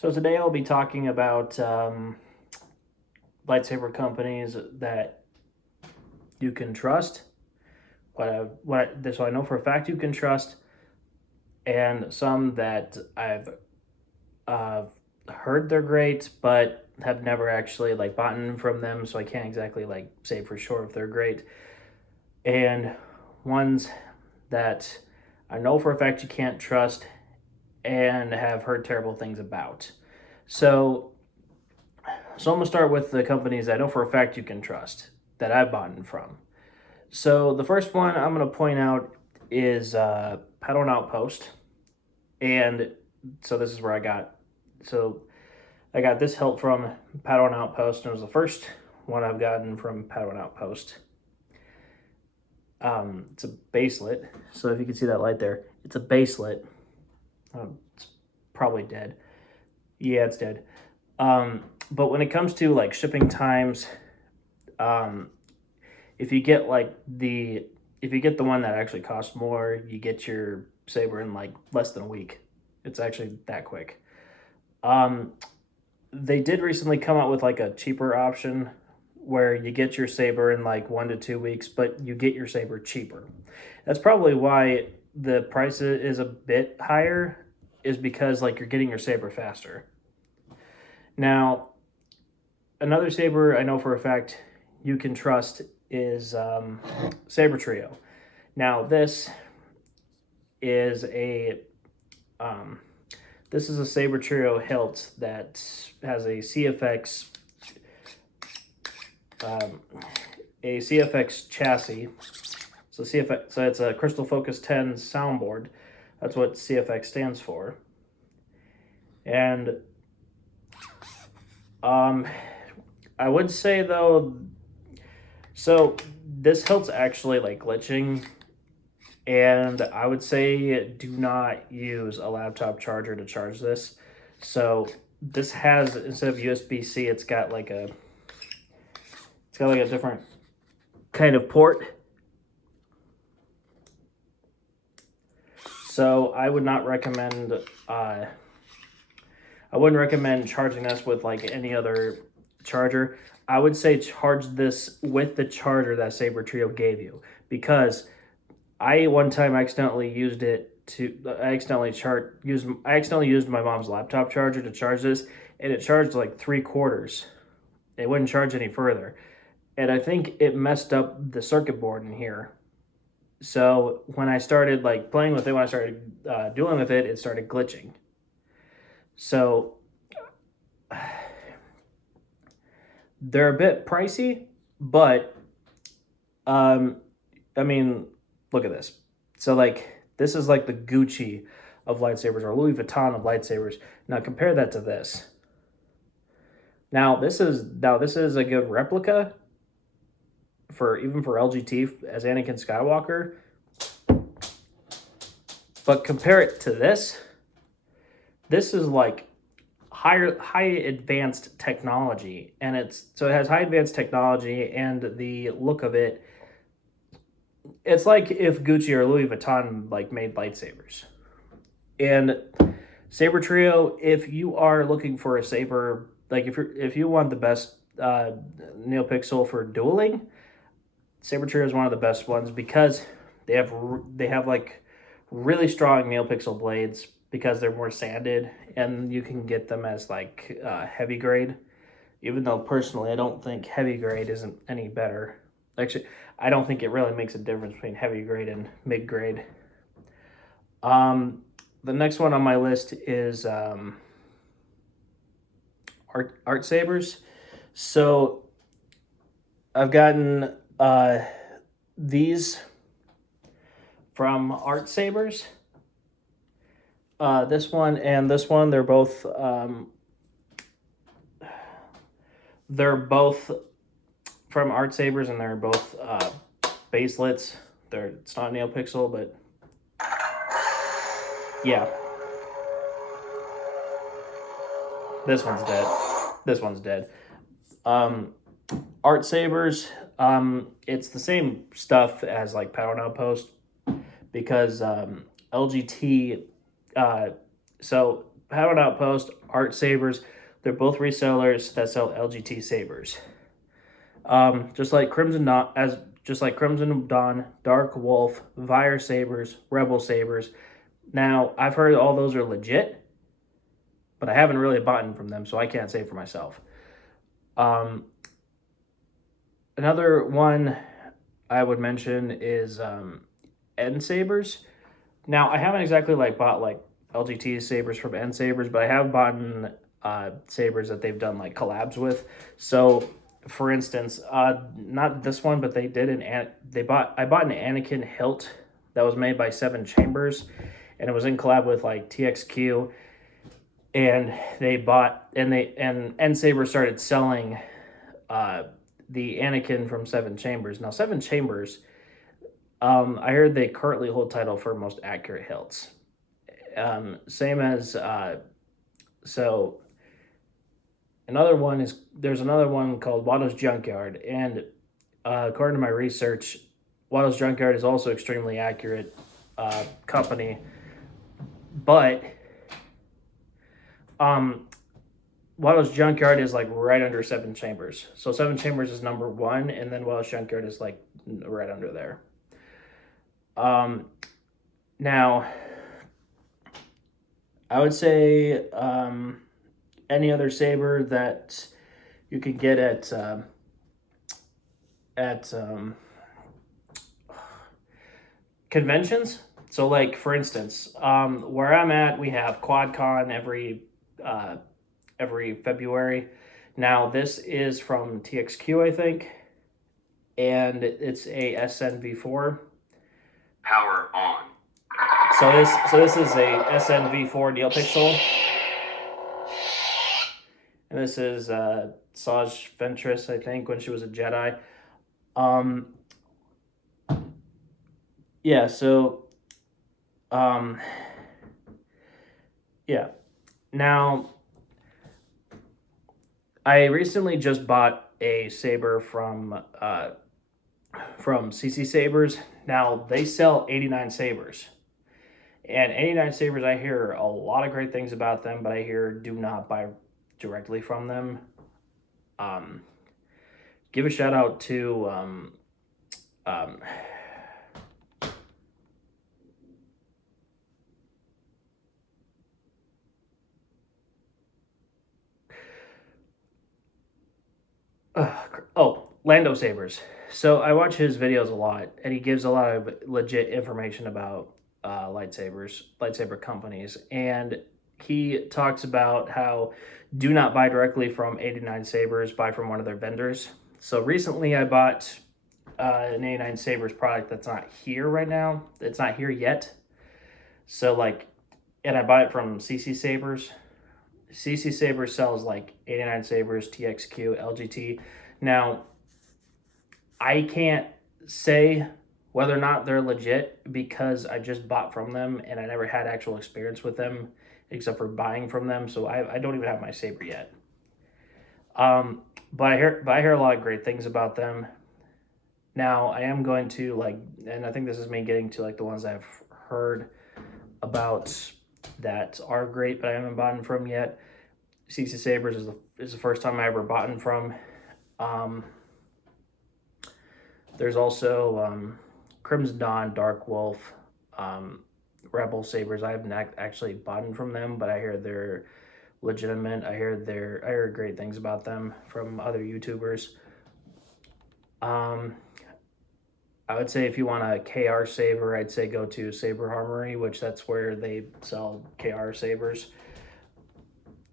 So today I'll be talking about lightsaber companies that you can trust. So I know for a fact you can trust, and some that I've uh, heard they're great, but have never actually bought from them, so I can't exactly say for sure if they're great. And ones that I know for a fact you can't trust and have heard terrible things about. So So I'm gonna start with the companies I know for a fact you can trust that I've bought from. So the first one I'm gonna point out is Pedal Outpost, and so this is where I got. So I got this hilt from Pedal Outpost, and it was the first one I've gotten from Pedal Outpost. It's a baselet. So if you can see that light there, it's a baselet. It's probably dead. Yeah, it's dead. But when it comes to shipping times, um, if you get the one that actually costs more, you get your saber in less than a week. It's actually that quick. Um, they did recently come out with a cheaper option where you get your saber in 1 to 2 weeks, but you get your saber cheaper. That's probably why the price is a bit higher, is because you're getting your saber faster. Now, another saber I know for a fact you can trust is Saber Trio. Now is a um, this is a Saber Trio hilt that has um, a CFX chassis. So it's a Crystal Focus 10 soundboard. That's what CFX stands for. And I would say though, so this hilt's actually glitching, and I would say do not use a laptop charger to charge this. So this has, instead of USB-C, it's got a different kind of port. So I would not recommend I wouldn't recommend charging this with any other charger. I would say charge this with the charger that Saber Trio gave you, because I one time accidentally used it to I accidentally used my mom's laptop charger to charge this, and it charged 3/4. It wouldn't charge any further, and I think it messed up the circuit board in here. So when I started playing with it, when I started dealing with it, it started glitching. So they're a bit pricey, but I mean, look at this. So this is the Gucci of lightsabers, or Louis Vuitton of lightsabers. Now compare that to this. Now this is a good replica for LGT as Anakin Skywalker. But compare it to this. This is high advanced technology, and it has high advanced technology, and the look of it, it's like if Gucci or Louis Vuitton made lightsabers. And Saber Trio, if you are looking for a saber, if you want the best NeoPixel for dueling, Saber Trio is one of the best ones, because they have really strong NeoPixel blades, because they're more sanded, and you can get them as heavy grade. Even though personally I don't think heavy grade isn't any better. Actually, I don't think it really makes a difference between heavy grade and mid grade. The next one on my list is Art Sabers. So I've gotten these from Art Sabers. This one and this one, they're both from Art Sabers, and they're both baselets. It's not NeoPixel, but yeah. This one's dead. This one's dead. Art Sabers, it's the same stuff as Power Outpost, because LGT, so Paddle Outpost, Art Sabers. They're both resellers that sell LGT sabers. Just like Crimson Dawn, Dark Wolf, Fire Sabers, Rebel Sabers. Now, I've heard all those are legit, but I haven't really bought from them, so I can't say for myself. Another one I would mention is N Sabers. Now, I haven't exactly bought LGT sabers from N Sabers, but I have bought sabers that they've done collabs with. So, for instance, not this one, but I bought an Anakin hilt that was made by Seven Chambers, and it was in collab with TXQ, and N Saber started selling the Anakin from Seven Chambers. Now, Seven Chambers, I heard they currently hold title for most accurate hilts. Same as so. There's another one called Watto's Junkyard, and according to my research, Watto's Junkyard is also extremely accurate company, but Watto's Junkyard is right under Seven Chambers. So Seven Chambers is number one, and then Watto's Junkyard is right under there. Now, I would say any other saber that you could get at conventions. So, for instance, where I'm at, we have QuadCon every February. Now, this is from TXQ, I think, and it's a SNV4. Power on. So this is a SNV4 NeoPixel, and this is Saj Ventress, I think, when she was a Jedi. Yeah. So, yeah. Now, I recently just bought a saber from CC Sabers. Now, they sell 89 sabers. And 89 sabers, I hear a lot of great things about them, but I hear do not buy directly from them. Give a shout out to Lando Sabers. So I watch his videos a lot, and he gives a lot of legit information about lightsaber companies, and he talks about how do not buy directly from 89 Sabers, buy from one of their vendors. So recently I bought an 89 Sabers product that's not here right now. It's not here yet. So and I buy it from CC Sabers. CC Sabers sells 89 Sabers, TXQ, LGT. Now, I can't say whether or not they're legit because I just bought from them and I never had actual experience with them except for buying from them. So I don't even have my saber yet. But I hear a lot of great things about them. Now, I am going to and I think this is me getting to the ones I've heard about that are great, but I haven't bought from yet. CC Sabers is the first time I ever bought from. There's also Crimson Dawn, Dark Wolf, Rebel Sabers. I haven't actually bought from them, but I hear they're legitimate. I hear great things about them from other YouTubers. I would say if you want a KR saber, I'd say go to Saber Armory, which that's where they sell KR sabers.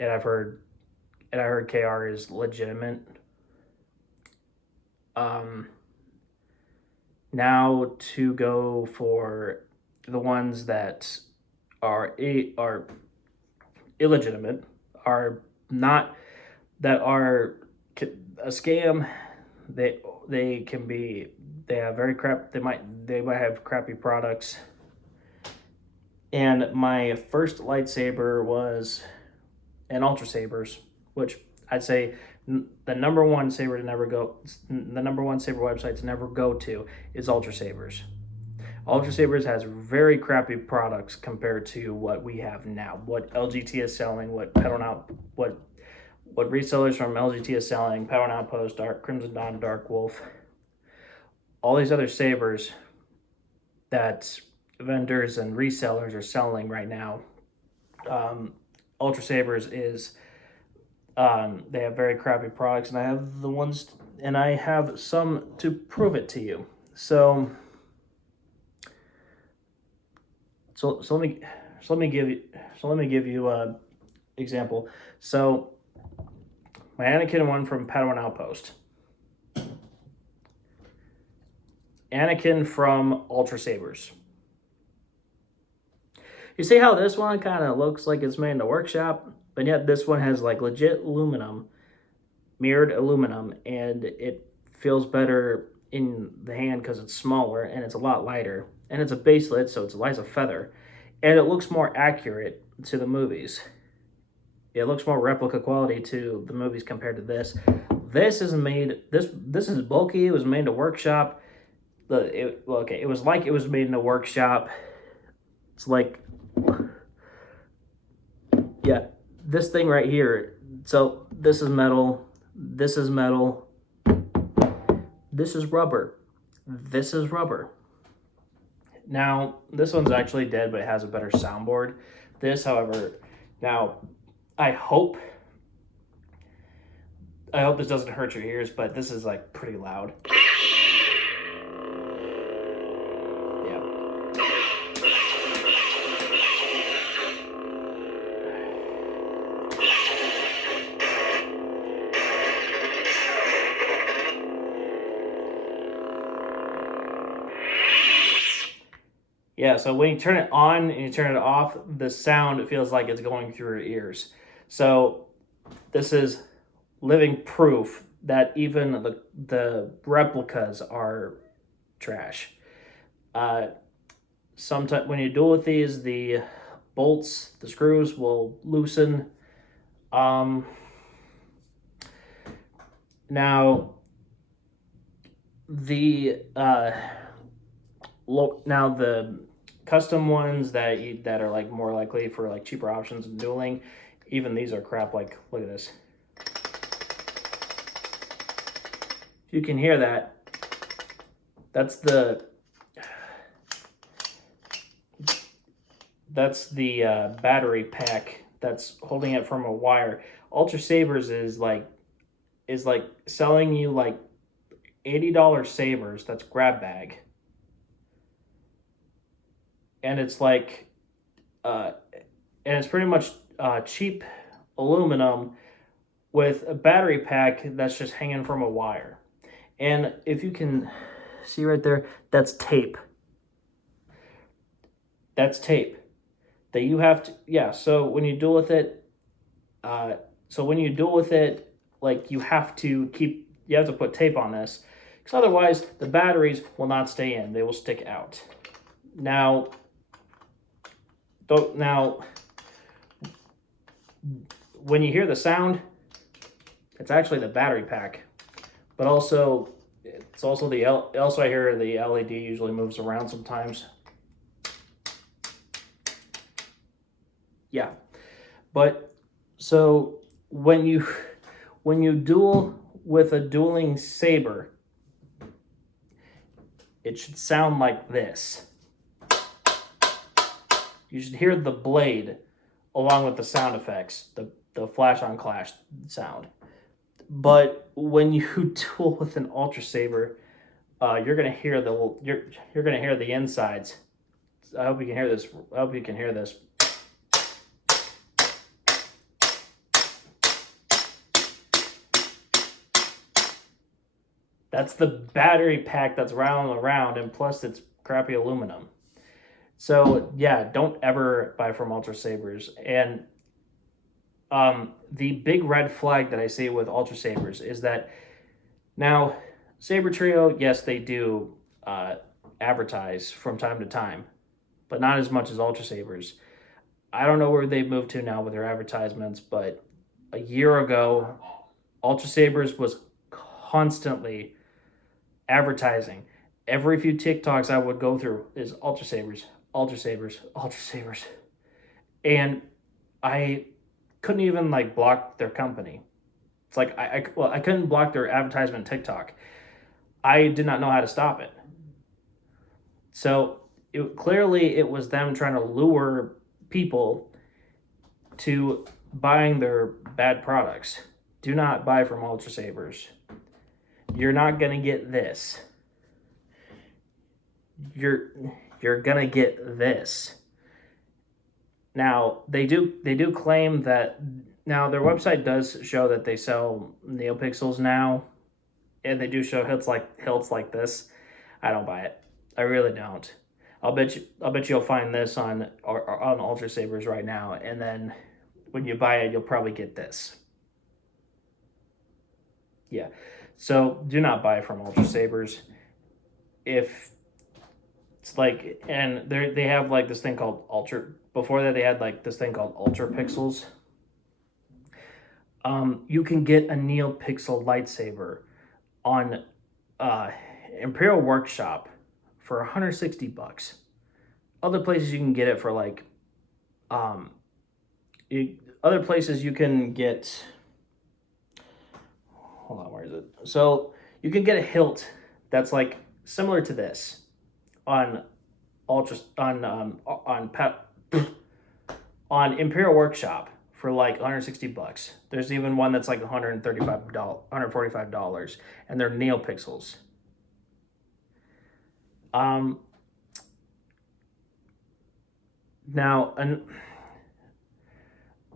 And I heard KR is legitimate. Now to go for the ones that are illegitimate, are not, that are a scam. They might have crappy products. And my first lightsaber was an Ultra Sabers, which I'd say the number one saber website to never go to is Ultra Sabers. Ultra Sabers has very crappy products compared to what we have now. What LGT is selling, what Pedal Out, what resellers from LGT is selling, Pedal Outpost, Dark Crimson Dawn, Dark Wolf, all these other sabers that vendors and resellers are selling right now. Ultra Sabers is they have very crappy products, and I have the ones, and I have some to prove it to you. So let me give you a example. So my Anakin one from Padawan Outpost, Anakin from Ultra Sabers. You see how this one kind of looks like it's made in a workshop, but yet this one has like legit aluminum, mirrored aluminum, and it feels better in the hand because it's smaller and it's a lot lighter, and it's a baselit, so it's light as a feather, and it looks more accurate to the movies. It looks more replica quality to the movies compared to this. This is made. This is bulky. It was made in a workshop. It was like it was made in a workshop. It's like, yeah, this thing right here. So this is metal. This is metal. This is rubber. This is rubber. Now, this one's actually dead, but it has a better soundboard. This, however, now, I hope this doesn't hurt your ears, but this is like pretty loud. Yeah. Yeah, so when you turn it on and you turn it off, the sound, it feels like it's going through your ears. So this is living proof that even the replicas are trash. Sometimes when you duel with these, the bolts, the screws will loosen. Now the custom ones that are like more likely for like cheaper options in dueling, even these are crap. Like, look at this. You can hear that. That's the battery pack that's holding it from a wire. Ultra Sabers is like selling you like $80 sabers. That's grab bag, and it's like and it's pretty much cheap aluminum with a battery pack that's just hanging from a wire. And if you can see right there, that's tape. That's tape that you have to, yeah. So when you duel with it, like you have to put tape on this, because otherwise the batteries will not stay in; they will stick out. Now, when you hear the sound, it's actually the battery pack, but also it's also also I hear the LED usually moves around sometimes. Yeah, but so when you duel with a dueling saber, it should sound like this. You should hear the blade along with the sound effects, the flash on clash sound. But when you duel with an Ultra Saber, you're gonna hear you're gonna hear the insides. I hope you can hear this. I hope you can hear this. That's the battery pack that's rattling around, and plus it's crappy aluminum. So yeah, don't ever buy from Ultra Sabers. And the big red flag that I see with Ultra Sabers is that now Saber Trio, yes, they do advertise from time to time, but not as much as Ultra Sabers. I don't know where they've moved to now with their advertisements, but a year ago, Ultra Sabers was constantly advertising, every few TikToks I would go through is Ultra Sabers, Ultra Sabers, Ultra Sabers, and I couldn't even like block their company. It's like I couldn't block their advertisement TikTok. I did not know how to stop it. So clearly it was them trying to lure people to buying their bad products. Do not buy from Ultra Sabers. You're not gonna get this. You're gonna get this. Now they do claim that now their website does show that they sell NeoPixels now, and they do show hilts like this. I don't buy it. I really don't. I'll bet you'll find this on Ultra Sabers right now, and then when you buy it, you'll probably get this. Yeah. So do not buy from Ultra Sabers. If it's like, and they have like this thing called Ultra. Before that, they had like this thing called Ultra Pixels. You can get a NeoPixel lightsaber on Imperial Workshop for $160. Other places you can get it for like, other places you can get. Hold on, where is it? So you can get a hilt that's like similar to this on on Imperial Workshop for like $160. There's even one that's like $145, and they're NeoPixels. Now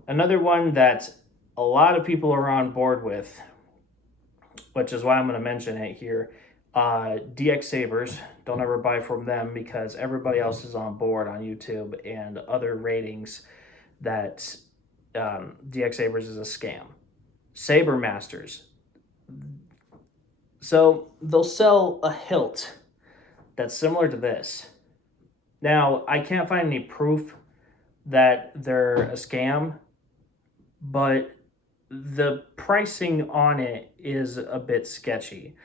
another one that a lot of people are on board with, which is why I'm going to mention it here. DX Sabers, don't ever buy from them because everybody else is on board on YouTube and other ratings that DX Sabers is a scam. Saber Masters. So they'll sell a hilt that's similar to this. Now, I can't find any proof that they're a scam, but the pricing on it is a bit sketchy.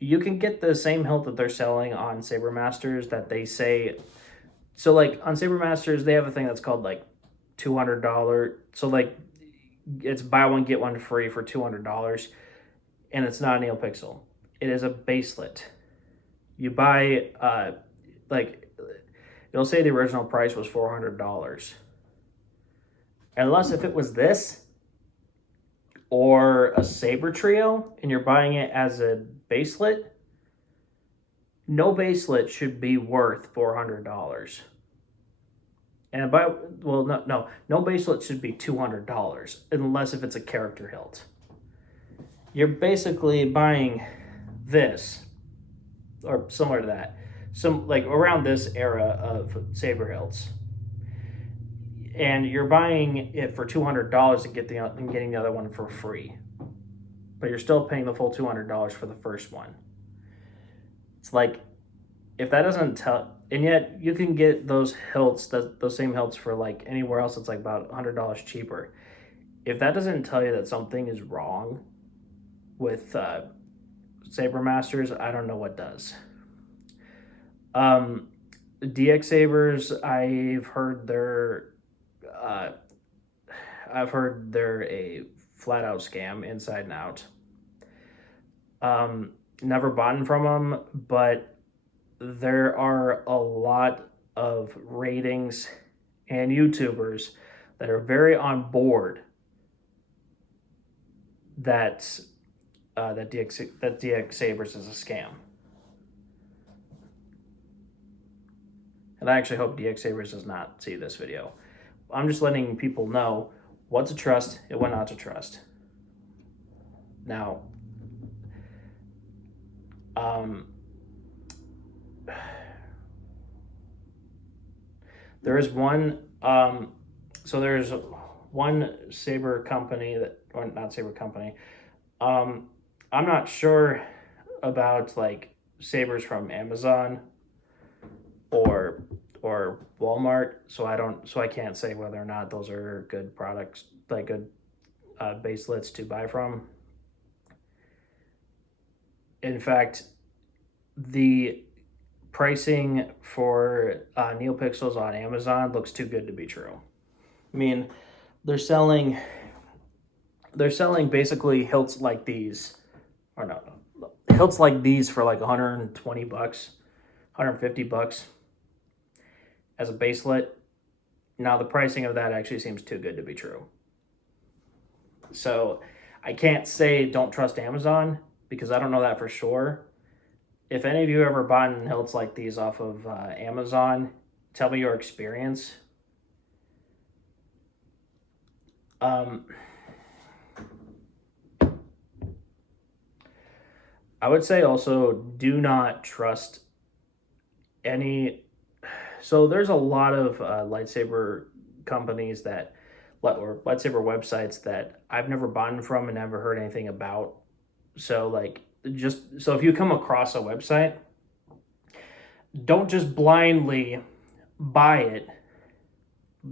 You can get the same hilt that they're selling on Saber Masters that they say. So like on Saber Masters, they have a thing that's called like $200. So like it's buy one get one free for $200, and it's not a NeoPixel. It is a baselet. You buy like it'll say the original price was $400, unless if it was this or a saber trio and you're buying it as a baselet. No baselet should be worth $400. And no baselet should be $200 unless if it's a character hilt. You're basically buying this or similar to that, some like around this era of saber hilts, and you're buying it for $200 and getting the other one for free, but you're still paying the full $200 for the first one. It's like, if that doesn't tell, and yet you can get those hilts, those same hilts for like anywhere else, it's like about $100 cheaper. If that doesn't tell you that something is wrong with Saber Masters, I don't know what does. DX Sabers, I've heard they're a flat out scam inside and out. Never bought from them, but there are a lot of ratings and YouTubers that are very on board that DX Sabers is a scam. And I actually hope DX Sabers does not see this video. I'm just letting people know what to trust and what not to trust. Now, there is one. There's one saber company or not saber company. I'm not sure about like sabers from Amazon or Walmart, so I can't say whether or not those are good products, like good baselets to buy from. In fact, the pricing for NeoPixels on Amazon looks too good to be true. I mean, they're selling basically hilts like these, or no, hilts like these for like 120 bucks, 150 bucks as a baselet. Now the pricing of that actually seems too good to be true. So I can't say don't trust Amazon because I don't know that for sure. If any of you ever bought hilts like these off of Amazon, tell me your experience. Um, I would say also do not trust any. So there's a lot of lightsaber companies that, or lightsaber websites that I've never bought from and never heard anything about. So like, just so if you come across a website, don't just blindly buy it.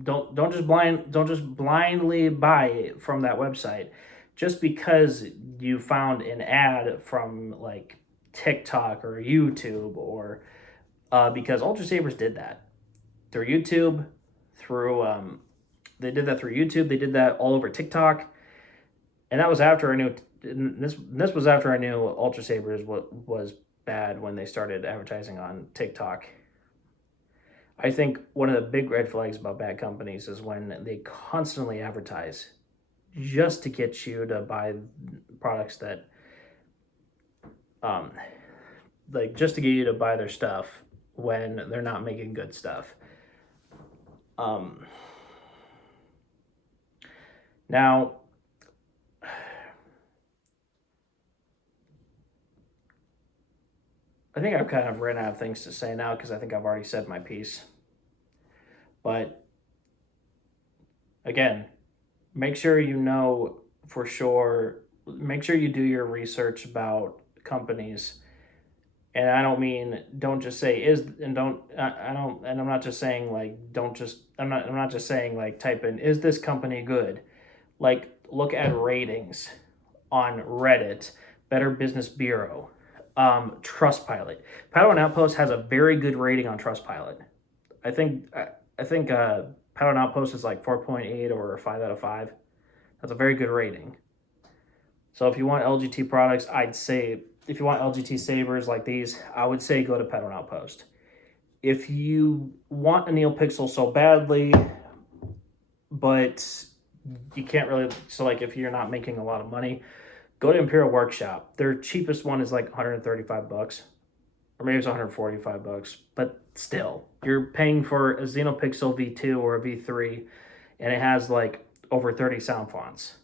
Don't just blindly buy it from that website just because you found an ad from like TikTok or YouTube, or because Ultra Sabers did that through YouTube, through they did that through YouTube. They did that all over TikTok, and that was after I knew this was after I knew Ultra Sabers was bad when they started advertising on TikTok. I think one of the big red flags about bad companies is when they constantly advertise just to get you to buy products that, um, like just to get you to buy their stuff when they're not making good stuff. Um, Now, I think I've kind of ran out of things to say now because I think I've already said my piece. But again, make sure you know for sure, make sure you do your research about companies. And I don't mean don't just say is, and don't I don't, and I'm not just saying like don't just, I'm not just saying like type in is this company good? Like look at ratings on Reddit, Better Business Bureau, Trustpilot. Paddle and Outpost has a very good rating on Trustpilot. I think I think Paddle and Outpost is like 4.8 or 5 out of 5. That's a very good rating. So if you want LGT products, I'd say if you want LGT sabers like these, I would say go to Paddle and Outpost. If you want a NeoPixel so badly, but you can't really, so like if you're not making a lot of money, go to Imperial Workshop. Their cheapest one is like 135 bucks, or maybe it's 145 bucks, but still, you're paying for a Xenopixel V2 or a V3, and it has like over 30 sound fonts.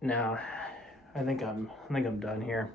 Now, I think I'm done here.